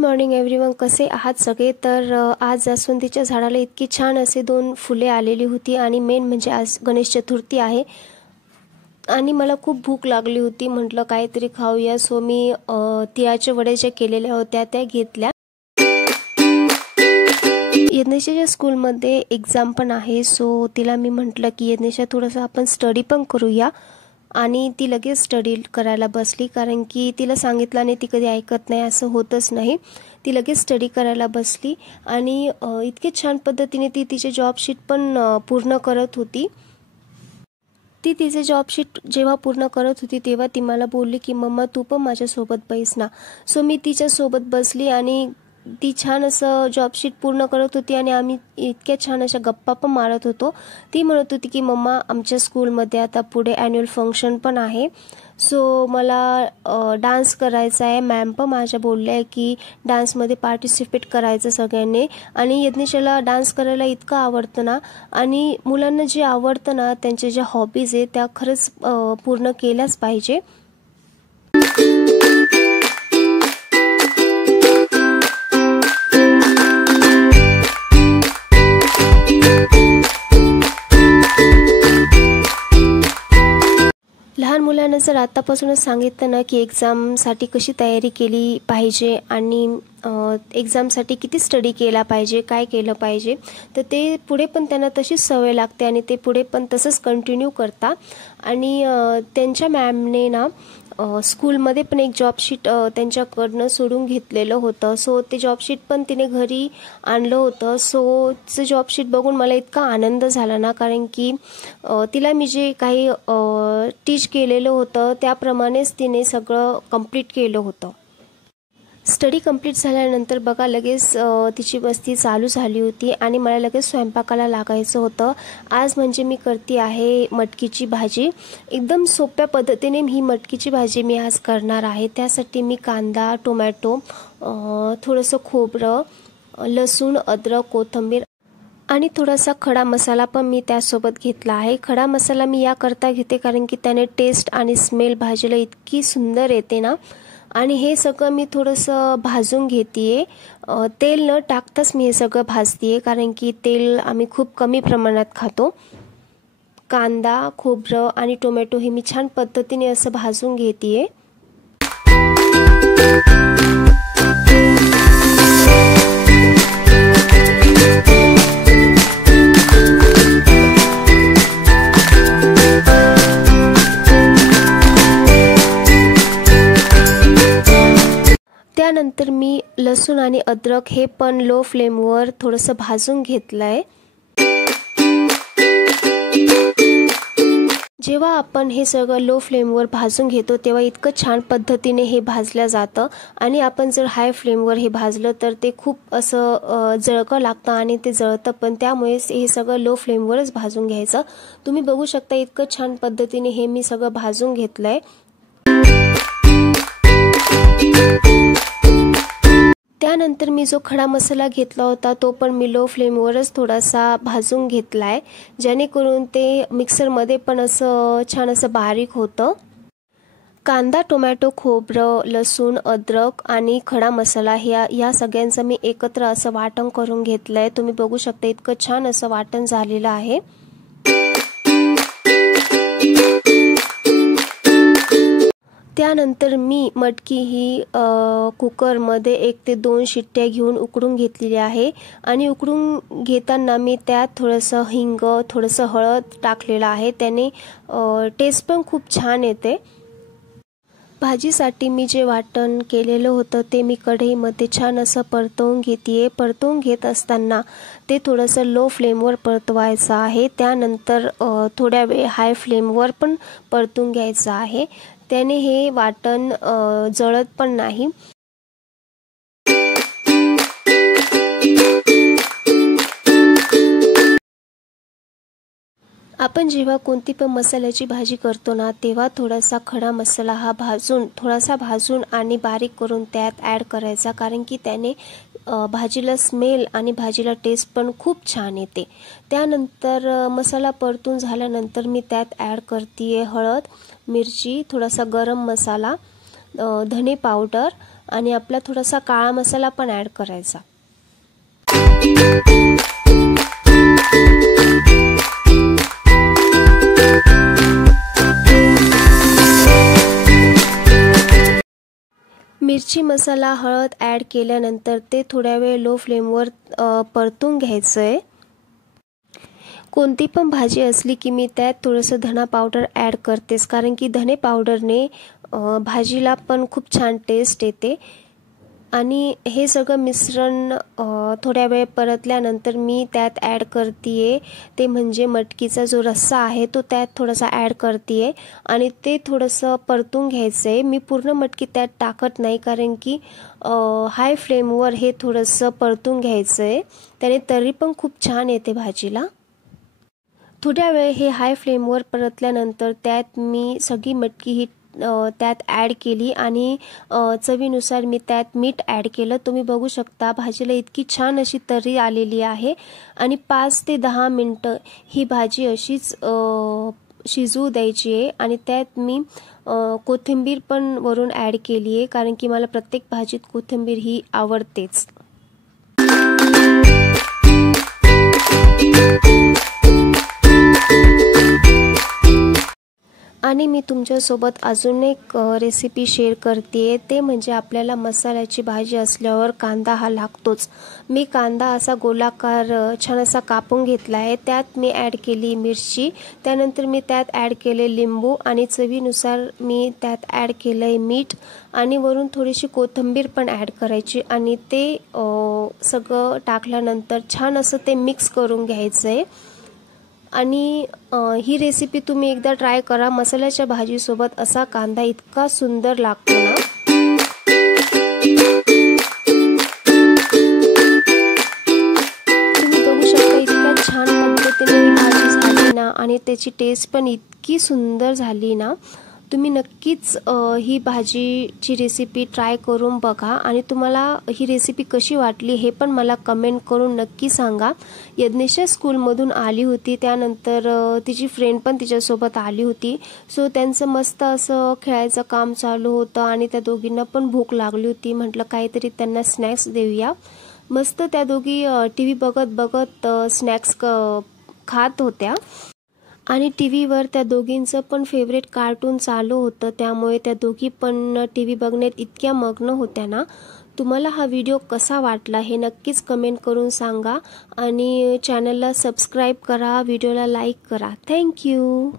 Morning everyone, कसे आहात सगळे। तर आज जास्वंदीच्या झाडाला इतकी छान असे 2 फुले आलेली होती आणि मेन म्हणजे आज गणेश चतुर्थी आहे आणि मला खूप भूक लागली होती। म्हटलं काहीतरी खाऊया, सो मी तिळाच्या वड्या ज्या केलेल्या होत्या त्या घेतल्या। यज्ञेशच्या स्कूलमध्ये एक्झाम पण आहे, सो तिला मी म्हटलं की यज्ञेशा थोडंसं आपण स्टडी पण करूया आणि ती लगेच स्टडी करायला बसली, कारण की तिला सांगितलं आणि ती कधी ऐकत नाही, असं होतच नाही। ती लगेच स्टडी करायला बसली आणि इतके छान पद्धतीने ती तिचे जॉब शीट पण पूर्ण करत होती। ती तिचे जॉब शीट जेव्हा पूर्ण करत होती तेव्हा ती मला बोलली की मम्मा तू पण माझ्यासोबत बैस ना। सो मी तिच्यासोबत बसली आणि ती छान असं जॉब शीट पूर्ण करत होती आणि आम्ही इतक्या छान अशा गप्पा पण मारत होतो। ती म्हणत होती की मम्मा आमच्या स्कूलमध्ये आता पुढे ॲन्युअल फंक्शन पण आहे, सो मला डान्स करायचा आहे। मॅम पण माझ्या बोलल्या आहे की डान्समध्ये पार्टिसिपेट करायचं सगळ्यांनी आणि यज्ञेशाला डान्स करायला इतकं आवडतं ना, आणि मुलांना जे आवडतं ना त्यांच्या ज्या हॉबीज आहेत त्या खरंच पूर्ण केल्याच पाहिजे। लहान मुलांना जर आतापासूनच सांगितलं ना की एक्झामसाठी कशी तयारी केली पाहिजे आणि एक्झामसाठी किती स्टडी केला पाहिजे, काय केलं पाहिजे, तर ते पुढे पण त्यांना तशीच सवय लागते आणि ते पुढे पण तसंच कंटिन्यू करता। आणि त्यांच्या मॅमने ना स्कूलमध्ये पण एक जॉब शीट त्यांच्याकडनं सोडून घेतलेलं होतं, सो ते जॉब शीट पण तिने घरी आणलं होतं। सो ते जॉब शीट बघून मला इतका आनंद झाला ना, कारण की तिला मी जे काही टीच केलेलं होतं त्याप्रमाणेच तिने सगळं कंप्लीट केलं होतं। स्टडी कंप्लीट झाल्यानंतर बघा लगेच तिची मस्ती चालू झाली होती आणि मला लगेच स्वयंपाकाला लागायचं होतं। आज म्हणजे मी करते आहे मटकीची भाजी। एकदम सोप्या पद्धतीने ही मटकीची भाजी मी आज करणार आहे। त्यासाठी मी कांदा, टोमॅटो, थोडंसं खोबरं, लसूण, अद्रक, कोथिंबीर आणि थोडासा खडा मसाला पण मी त्यासोबत घेतला आहे। खडा मसाला मी याकरता घेते कारण की त्याने टेस्ट आणि स्मेल भाजीला इतकी सुंदर येते ना। आणि हे सगळं मी थोडंसं भाजून घेते, तेल न टाकताच मी हे सगळं भाजते, कारण की तेल आम्ही खूप कमी प्रमाणात खातो। कांदा, खोबरं आणि टोमॅटो हे मी छान पद्धतीने असं भाजून घेते। त्यानंतर मी लसूण आणि अद्रक हे पण लो फ्लेमवर थोडंसं भाजून घेतलंय। जेव्हा आपण हे सगळं लो फ्लेमवर भाजून घेतो तेव्हा इतकं छान पद्धतीने हे भाजलं जातं आणि आपण जर हाय फ्लेमवर हे भाजलं तर ते खूप असं जळकं लागतं आणि ते जळतं पण, त्यामुळे हे सगळं लो फ्लेमवरच भाजून घ्यायचं। तुम्ही बघू शकता इतकं छान पद्धतीने हे मी सगळं भाजून घेतलंय। त्यानंतर मी जो खडा मसाला घेतला होता तो पण मी लो फ्लेमवरच थोडासा भाजून घेतलाय, जेणेकरून ते मिक्सरमध्ये पण असं छान असं बारीक होतं। कांदा, टोमॅटो, खोबरं, लसूण, अद्रक आणि खडा मसाला ह्या सगळ्यांचं मी एकत्र असं वाटण करून घेतलंय। तुम्ही बघू शकता इतकं छान असं वाटण झालेलं आहे। त्यानंतर मी मटकी ही कुकरमध्ये 1 ते 2 शिट्ट्या घेऊन उकडून घेतलेली आहे आणि उकडून घेताना मी त्यात थोडंसं हिंग, थोडंसं हळद टाकलेलं आहे, त्याने टेस्ट पण खूप छान येते। भाजीसाठी मी जे वाटण केलेलं होतं ते मी कढईमध्ये छान असं परतवून घेते। परतवून घेत असताना ते थोडंसं लो फ्लेमवर परतवायचं आहे, त्यानंतर थोड्या वेळ हाय फ्लेमवर पण परतून घ्यायचं आहे, त्याने हे वाटण जळत पण नाही। आपण जेव्हा कोणती पण मसाल्याची भाजी करतो ना तेव्हा थोडासा खडा मसाला हा थोडासा भाजून आणि बारीक करून त्यात ॲड करायचा, कारण की त्याने भाजीला स्मेल आणि भाजीला टेस्ट पण खूप छान येते। त्यानंतर मसाला परतून झाल्यानंतर मी त्यात ॲड करते हळद, मिरची, थोडासा गरम मसाला धने पावडर आणि आपला थोडासा काळा मसाला पण ॲड करायचा। मिरची मसाला हळद ॲड केल्यानंतर ते थोड्या वेळ लो फ्लेमवर परतून घ्यायचं आहे। कोणती पण भाजी असली की मी त्यात थोडंसं धना पावडर ॲड करतेच, कारण की धने पावडरने भाजीला पण खूप छान टेस्ट येते। आणि हे सगळं मिश्रण थोड्या वेळ परतल्यानंतर मी त्यात ॲड करते ते म्हणजे मटकीचा जो रस्सा आहे तो त्यात थोडासा ॲड करते आणि ते थोडंसं परतून घ्यायचं आहे। मी पूर्ण मटकी त्यात टाकत नाही, कारण की हाय फ्लेमवर हे थोडंसं परतून घ्यायचं आहे, त्याने तर्री पण खूप छान येते भाजीला। थोड्या वेळ हे हाय फ्लेमवर परतल्यानंतर त्यात मी सगळी मटकी ही त्यात ॲड केली आणि चवीनुसार मी त्यात मीठ ॲड केलं। तुम्ही बघू शकता भाजीला इतकी छान अशी तर्री आलेली आहे आणि 5 ते 10 मिनटं ही भाजी अशीच शिजू द्यायची आहे। आणि त्यात मी कोथिंबीर पण वरून ॲड केली आहे, कारण की मला प्रत्येक भाजीत कोथिंबीर ही आवडतेच। आणि मी तुमच्यासोबत अजून एक रेसिपी शेअर करते, ते म्हणजे आपल्याला मसाल्याची भाजी असल्यावर कांदा हा लागतोच। मी कांदा असा गोलाकार छान असा कापून घेतला आहे, त्यात मी ॲड केली मिरची, त्यानंतर मी त्यात ॲड केले लिंबू आणि चवीनुसार मी त्यात ॲड केलं आहे मीठ आणि वरून थोडीशी कोथिंबीर पण ॲड करायची आणि ते सगळं टाकल्यानंतर छान असं ते मिक्स करून घ्यायचं आहे। आणि ही रेसिपी तुम्ही एकदा ट्राय करा। मसाल्याच्या भाजीसोबत असा कांदा इतका सुंदर लागतो ना। तुम्ही बघू शकता इतक्या छान पद्धतीने ही भाजी झाली ना आणि त्याची टेस्ट पण इतकी सुंदर झाली ना। तुम्ही नक्कीच ही भाजीची रेसिपी ट्राय करून बघा आणि तुम्हाला ही रेसिपी कशी वाटली हे पण मला कमेंट करून नक्की सांगा। यज्ञेशा स्कूलमधून आली होती, त्यानंतर तिची फ्रेंड पण तिच्यासोबत आली होती। सो त्यांचं मस्त असं खेळायचं काम चालू होतं आणि त्या दोघींना पण भूक लागली होती। म्हटलं काहीतरी त्यांना स्नॅक्स देऊया। मस्त त्या दोघी टीव्ही बघत बघत स्नॅक्स खात होत्या आणि टीव्हीवर त्या दोघींचं पण फेवरेट कार्टून चालू होतं, त्यामुळे त्या दोघी पण टीव्ही बघण्यात इतक्या मग्न होत्या ना। तुम्हाला हा व्हिडिओ कसा वाटला हे नक्कीच कमेंट करून सांगा आणि चॅनलला सबस्क्राईब करा, व्हिडिओला लाईक करा। थँक्यू।